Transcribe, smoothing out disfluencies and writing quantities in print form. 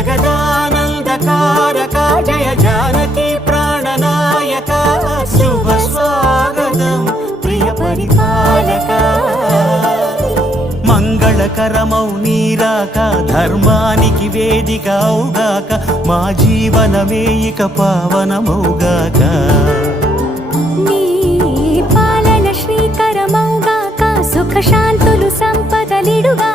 జగదానందకారక జయ జానకి ప్రాణనాయక శుభ స్వాగతం ప్రియ పరిపాలక మంగళకరమౌ నీరాక ధర్మానికి వేదిక అవుగాక మా జీవనమే ఇక పావనమౌగాక నీ పాలన శ్రీకరమౌగాక సుఖ శాంతులు సంపదలిడుగా